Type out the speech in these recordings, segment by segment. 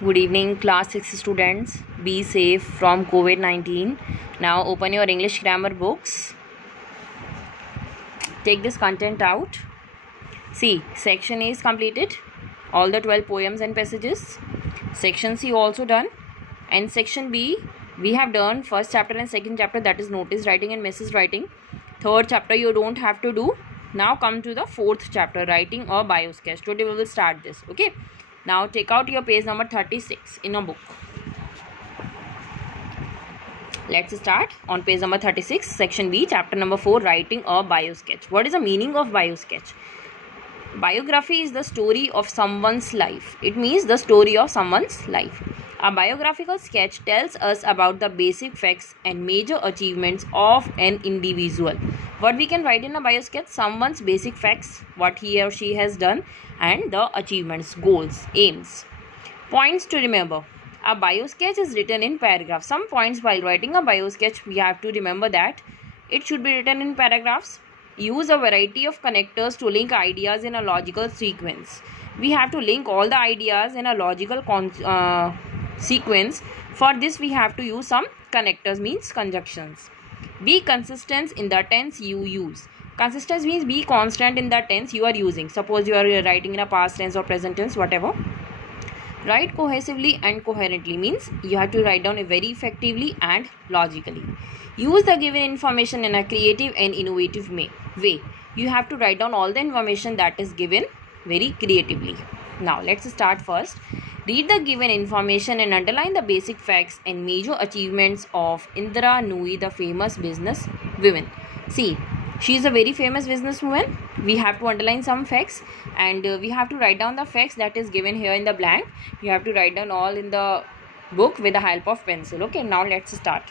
Good evening, class 6 students. Be safe from COVID 19. Now, open your English grammar books. Take this content out. See, section A is completed. All the 12 poems and passages. Section C also done. And section B, we have done first chapter and second chapter, that is notice writing and message writing. Third chapter you don't have to do. Now come to the fourth chapter, writing or bio sketch. Today we will start this. Okay. Now take out your page number 36 in a book. Let's start on page number 36, section B, chapter number 4, writing or bio sketch. What is the meaning of bio sketch? Biography is the story of someone's life. It means the story of someone's life. A biographical sketch tells us about the basic facts and major achievements of an individual. What we can write in a bio sketch? Someone's basic facts, what he or she has done, and the achievements, goals, aims. Points to remember. A bio sketch is written in paragraphs. Some points while writing a bio sketch, we have to remember that it should be written in paragraphs. Use a variety of connectors to link ideas in a logical sequence. We have to link all the ideas in a logical sequence. For this we have to use some connectors, means conjunctions. Be consistent in the tense you use. Consistent means be constant in the tense you are using. Suppose you are writing in a past tense or present tense, whatever. Write cohesively and coherently means you have to write down very effectively and logically. Use the given information in a creative and innovative way. You have to write down all the information that is given very creatively. Now let's start first. Read the given information and underline the basic facts and major achievements of Indra Nooyi, the famous business woman. See, she is a very famous businesswoman. We have to underline some facts and we have to write down the facts that is given here in the blank. You have to write down all in the book with the help of pencil. Okay, now let's start.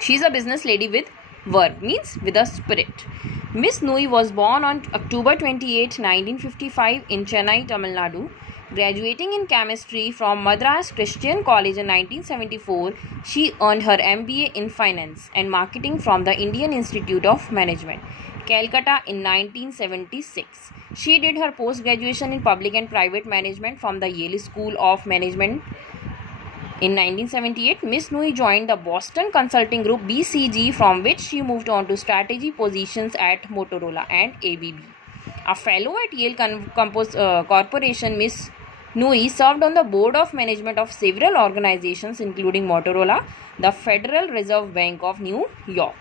She is a business lady with verve, means with a spirit. Miss Nooyi was born on October 28, 1955 in Chennai, Tamil Nadu. Graduating in chemistry from Madras Christian College in 1974, she earned her MBA in Finance and Marketing from the Indian Institute of Management, Calcutta in 1976. She did her post-graduation in Public and Private Management from the Yale School of Management. In 1978, Miss Nooyi joined the Boston Consulting Group BCG, from which she moved on to strategy positions at Motorola and ABB. A fellow at Yale Corporation, Miss Nooyi served on the board of management of several organizations including Motorola, the Federal Reserve Bank of New York,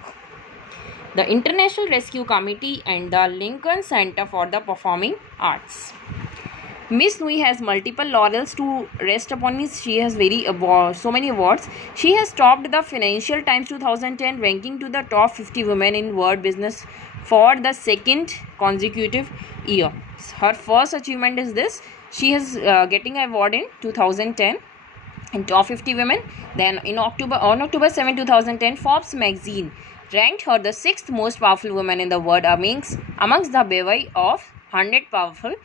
the International Rescue Committee, and the Lincoln Center for the Performing Arts. Miss Nooyi has multiple laurels to rest upon. Me, she has so many awards. She has topped the Financial Times 2010 ranking to the top 50 women in world business for the second consecutive year. Her first achievement is this. She is getting an award in 2010 in top 50 women. Then on October 7, 2010, Forbes magazine ranked her the 6th most powerful woman in the world amongst the bevy of 100 powerful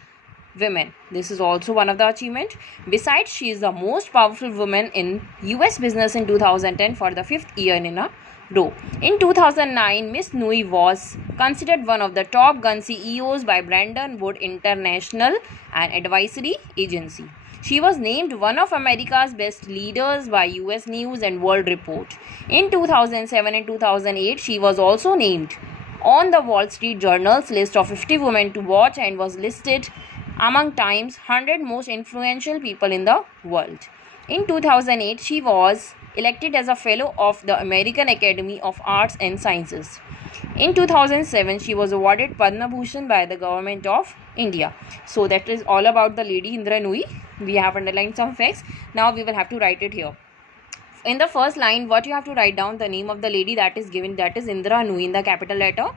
women. This is also one of the achievements. Besides, she is the most powerful woman in US business in 2010 for the 5th year in a row. In 2009, Miss Nooyi was considered one of the top gun CEOs by Brandon Wood International, an advisory agency. She was named one of America's best leaders by US News and World Report. In 2007 and 2008, she was also named on the Wall Street Journal's list of 50 women to watch and was listed among Time's 100 most influential people in the world. In 2008, she was elected as a fellow of the American Academy of Arts and Sciences. In 2007, she was awarded Padma Bhushan by the government of India. So that is all about the lady Indra Nooyi. We have underlined some facts. Now we will have to write it here. In the first line, what you have to write down, the name of the lady that is given, that is Indra Nooyi in the capital letter.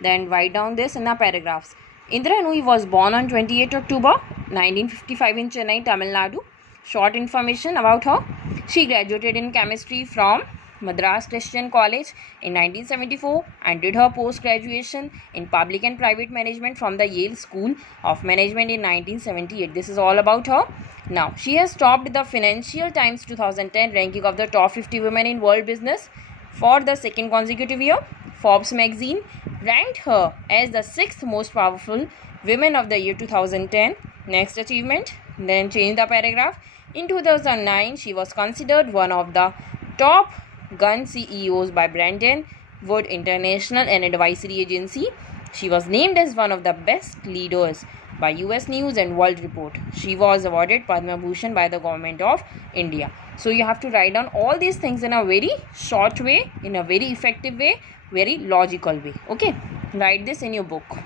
Then write down this in the paragraphs. Indra Nooyi was born on 28 October 1955 in Chennai, Tamil Nadu. Short information about her. She graduated in chemistry from Madras Christian College in 1974 and did her post-graduation in Public and Private Management from the Yale School of Management in 1978. This is all about her. Now, she has topped the Financial Times 2010 ranking of the top 50 women in world business for the second consecutive year. Forbes magazine ranked her as the 6th most powerful women of the year 2010. Next achievement, then change the paragraph. In 2009, she was considered one of the top gun CEOs by Bretton Woods International and Advisory Agency. She was named as one of the best leaders by US News and World Report. She was awarded Padma Bhushan by the government of India. So you have to write down all these things in a very short way, in a very effective way, very logical way. Okay, write this in your book.